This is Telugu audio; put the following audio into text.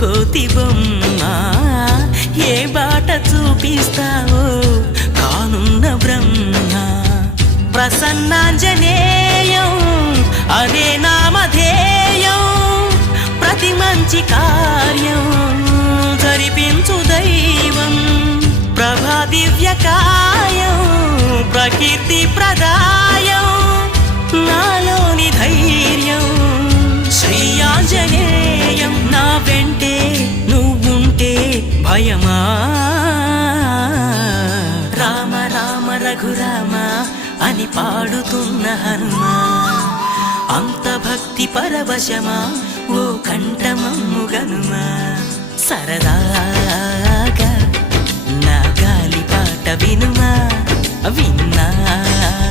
కోతి బొమ్మ ఏ బాట చూపిస్తావో కానున్న బ్రహ్మ ప్రసన్నాంజనేయం అనే నామధేయం ప్రతి మంచి కార్యం జరిపించు దైవం ప్రభా దివ్యకాయం ప్రకీర్తి ప్రదాయం నాలోని ధైర్యం శ్రీ ఆంజనేయం నా వెంటే నువ్వుంటే భయమా రామ రామ రఘురామ అని పాడుతున్న హనుమా అంత భక్తి పరవశమా ఓ కంఠమమ్ముగనుమా సరదాగా నా గాలి పాట వినుమా విన్నా